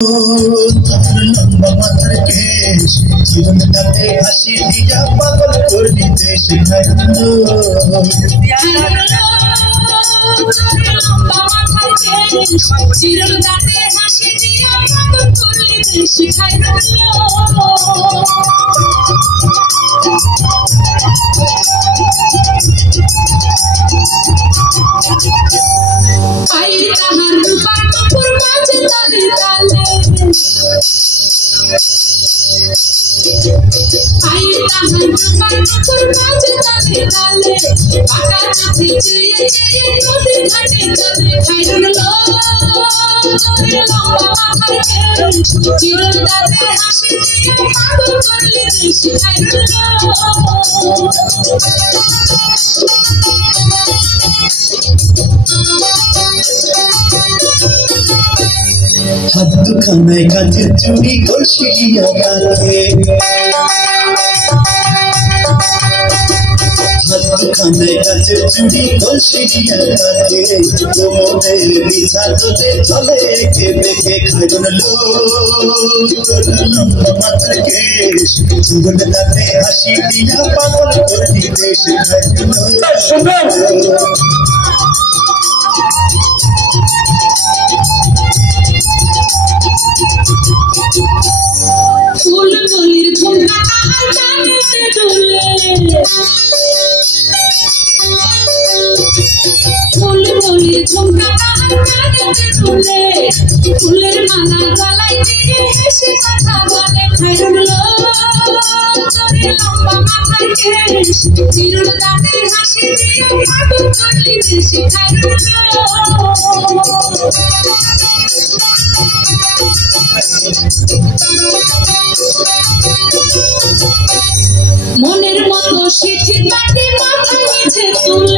লম্বা মাথার কেশ জীবনটাতে হাসি দিয়া পাগল করলি দেশ হাত দুখানায় কাঁচের চুড়ি কষিয়া কাঁধে খানায় কাঁচের চুড়ি কষিয়া কাঁধে কোমরের বিছা তোদের চলে দেখে খাইন লম্বা মাথার কেশ জীবনটাতে হাসি দিয়া পাগল করলি দেশ ফুল গলির ঝুমকা কানেতে দুলে ফুল গলির ঝুমকা কানেতে দুলে ফুলের মালা গলায় দিয়ে হেসে কথা বলে খায়রুল লম্বা মাথার কেশ চিরুল দাঁতের হাসি দিয়ে পাগল করলি দেশে খায়রুল মনের মতো সিঁথি কাটে মাথা নিচে তুলে